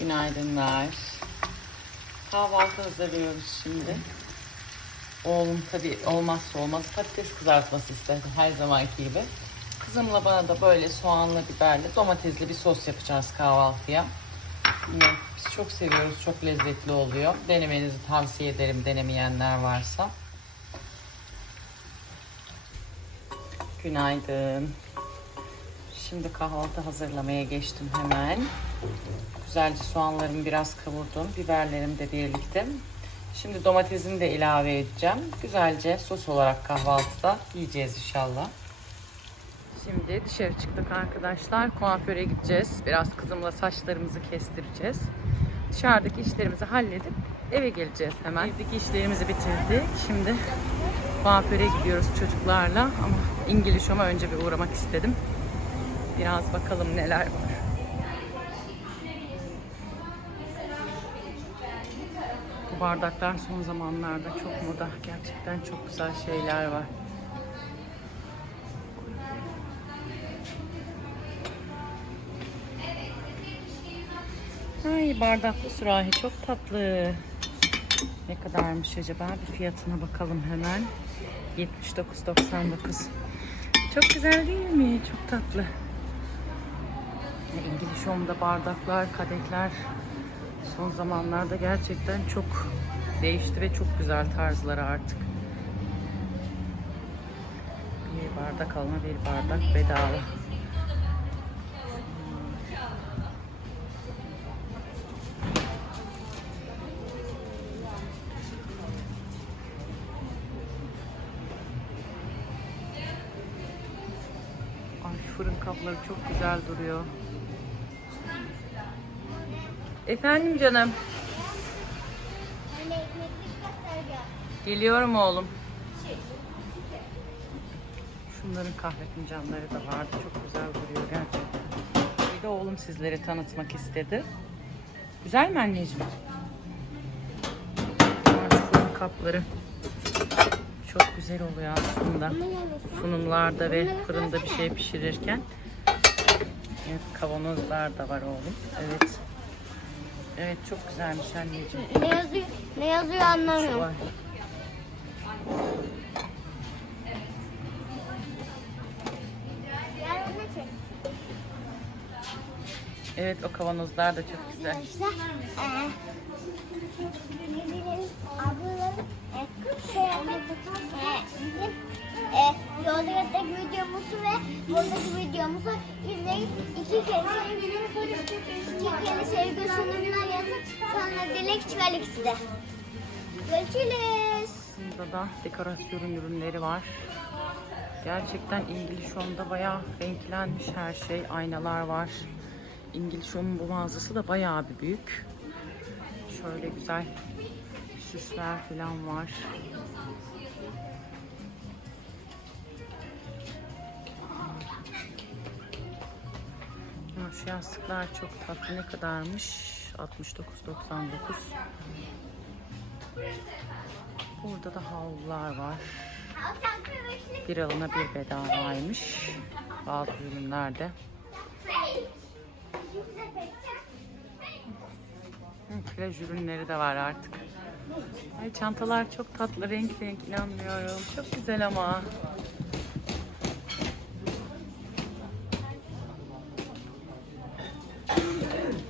Günaydınlar. Kahvaltı hazırlıyoruz şimdi. Oğlum tabii olmazsa olmaz patates kızartması istedi her zamanki gibi. Kızımla bana da böyle soğanlı, biberli, domatesli bir sos yapacağız kahvaltıya. Biz çok seviyoruz, çok lezzetli oluyor. Denemenizi tavsiye ederim denemeyenler varsa. Günaydın. Şimdi kahvaltı hazırlamaya geçtim hemen. Güzelce soğanlarımı biraz kavurdum. Biberlerim de birlikte. Şimdi domatesini de ilave edeceğim. Güzelce sos olarak kahvaltıda yiyeceğiz inşallah. Şimdi dışarı çıktık arkadaşlar. Kuaföre gideceğiz. Biraz kızımla saçlarımızı kestireceğiz. Dışarıdaki işlerimizi halledip eve geleceğiz hemen. Evdeki işlerimizi bitirdik. Şimdi kuaföre gidiyoruz çocuklarla. Ama İngiliz ama önce bir uğramak istedim. Biraz bakalım neler var. Bu bardaklar son zamanlarda çok moda. Gerçekten çok güzel şeyler var. Ay bardaklı sürahi çok tatlı. Ne kadarmış acaba? Bir fiyatına bakalım hemen. 79.99. Çok güzel değil mi? Çok tatlı. İngiliz Home'da bardaklar, kadehler son zamanlarda gerçekten çok değişti ve çok güzel tarzları artık. Bir bardak alma, bir bardak bedava. Ay fırın kapları çok güzel duruyor. Efendim canım. Geliyorum oğlum. Şunların kahve fincanları da vardı. Çok güzel duruyor gerçekten. Bir de oğlum sizlere tanıtmak istedi. Güzel mi anneciğim? Aa, şu fırın kapları. Çok güzel oluyor aslında. Sunumlarda ve fırında bir şey pişirirken. Evet, kavanozlar da var oğlum. Evet. Evet çok güzelmiş anneciğim. Ne yazıyor? Ne yazıyor anlamıyorum. Evet o kavanozlar da çok güzel. Arkadaşlar, eee, birbirinin ablaların e, şey. E, bizim e, Yozgat'taki videomuzu ve buradaki videomuzu izleyip iki çıkar ikisi de. Görüşürüz. Burada da dekorasyon ürünleri var. Gerçekten İngiliz Home'da bayağı renklenmiş her şey. Aynalar var. İngiliz Home'un bu mağazası da bayağı bir büyük. Şöyle güzel süsler falan var. Şu yastıklar çok tatlı. Ne kadarmış? 69.99. Burada da havlular var. Bir alına bir bedavaymış. Bazı ürünlerde. Plaj ürünleri de var artık. Ay, çantalar çok tatlı, renk renk inanmıyorum. Çok güzel ama.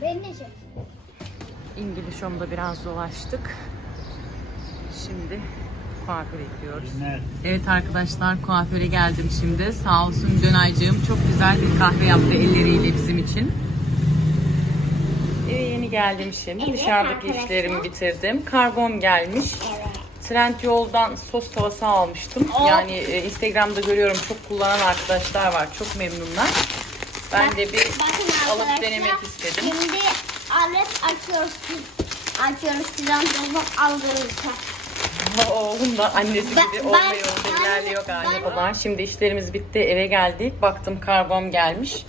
Beni de çek. İngiliz Home'da biraz dolaştık. Şimdi kuaföre gidiyoruz. Evet arkadaşlar kuaföre geldim şimdi. Sağ olsun Dönaycığım çok güzel bir kahve yaptı elleriyle bizim için. Eve yeni geldim şimdi. Evet Dışarıdaki arkadaşlar. işlerimi bitirdim. Kargom gelmiş. Evet. Trend yoldan sos tavası almıştım. Oh. Yani e, Instagram'da görüyorum çok kullanan arkadaşlar var. Çok memnunlar. Ben de bir alıp denemek istedim. Şimdi alet açıyoruz. Açıyoruz. Trabzon'dan aldığımız. Oğlum da annesi gibi ben- yolunda ben- ilerliyor galiba. ben- Şimdi işlerimiz bitti eve geldik. Baktım kargom gelmiş.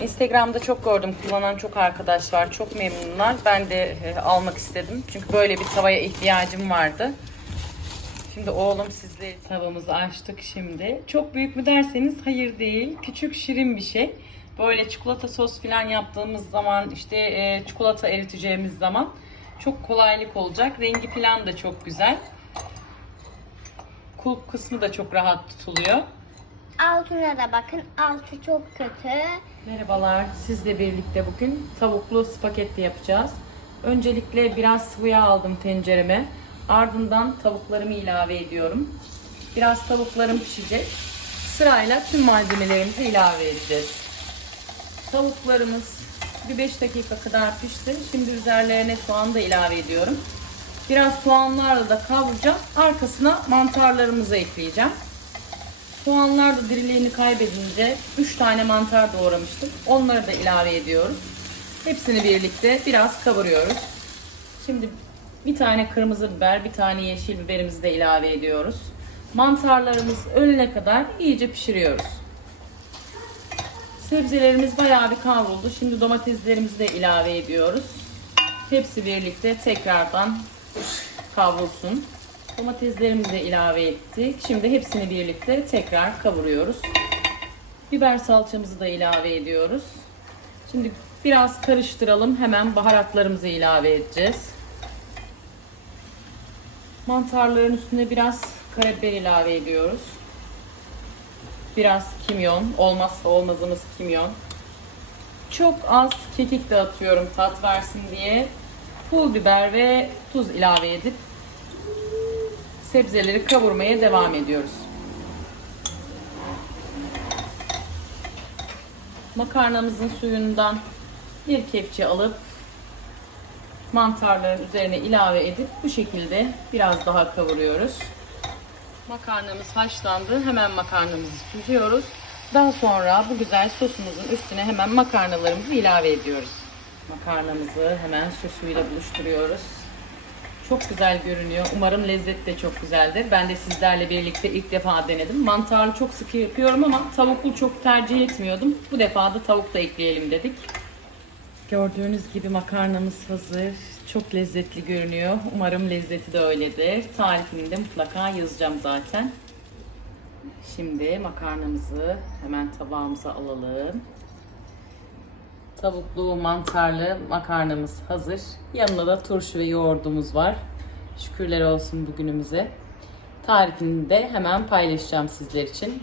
Instagram'da çok gördüm kullanan çok arkadaş var. Çok memnunlar. Ben de e, almak istedim. Çünkü böyle bir tavaya ihtiyacım vardı. Şimdi oğlum sizle tavamızı açtık şimdi. Çok büyük mü derseniz hayır değil. Küçük şirin bir şey. Böyle çikolata sos falan yaptığımız zaman işte e, çikolata eriteceğimiz zaman çok kolaylık olacak. Rengi falan da çok güzel. Kulp kısmı da çok rahat tutuluyor. Altına da bakın. Altı çok kötü. Merhabalar, sizle birlikte bugün tavuklu spagetti yapacağız. Öncelikle biraz sıvı yağ aldım tencereme. Ardından tavuklarımı ilave ediyorum. Biraz tavuklarım pişecek. Sırayla tüm malzemelerimizi ilave edeceğiz. Tavuklarımız bir 5 dakika kadar pişti. Şimdi üzerlerine soğan da ilave ediyorum. Biraz soğanlarla da kavuracağım. Arkasına mantarlarımızı ekleyeceğim. Soğanlar da diriliğini kaybedince 3 tane mantar doğramıştım. Onları da ilave ediyoruz. Hepsini birlikte biraz kavuruyoruz. Şimdi bir tane kırmızı biber, bir tane yeşil biberimizi de ilave ediyoruz. Mantarlarımız ölene kadar iyice pişiriyoruz. Sebzelerimiz bayağı bir kavruldu. Şimdi domateslerimizi de ilave ediyoruz. Hepsi birlikte tekrardan kavrulsun. Domateslerimizi de ilave ettik. Şimdi hepsini birlikte tekrar kavuruyoruz. Biber salçamızı da ilave ediyoruz. Şimdi biraz karıştıralım. Hemen baharatlarımızı ilave edeceğiz. Mantarların üstüne biraz karabiber ilave ediyoruz. Biraz kimyon. Olmazsa olmazımız kimyon. Çok az kekik de atıyorum tat versin diye. Pul biber ve tuz ilave edip sebzeleri kavurmaya devam ediyoruz. Makarnamızın suyundan bir kepçe alıp mantarların üzerine ilave edip bu şekilde biraz daha kavuruyoruz. Makarnamız haşlandı. Hemen makarnamızı süzüyoruz. Daha sonra bu güzel sosumuzun üstüne hemen makarnalarımızı ilave ediyoruz. Makarnamızı hemen sosuyla buluşturuyoruz. Çok güzel görünüyor. Umarım lezzet de çok güzeldir. Ben de sizlerle birlikte ilk defa denedim. Mantarlı çok sıkı yapıyorum ama tavuklu çok tercih etmiyordum. Bu defa da tavuk da ekleyelim dedik. Gördüğünüz gibi makarnamız hazır. Çok lezzetli görünüyor. Umarım lezzeti de öyledir. Tarifini de mutlaka yazacağım zaten. Şimdi makarnamızı hemen tabağımıza alalım. Tavuklu, mantarlı makarnamız hazır. Yanında da turşu ve yoğurdumuz var. Şükürler olsun bugünümüze. Tarifini de hemen paylaşacağım sizler için.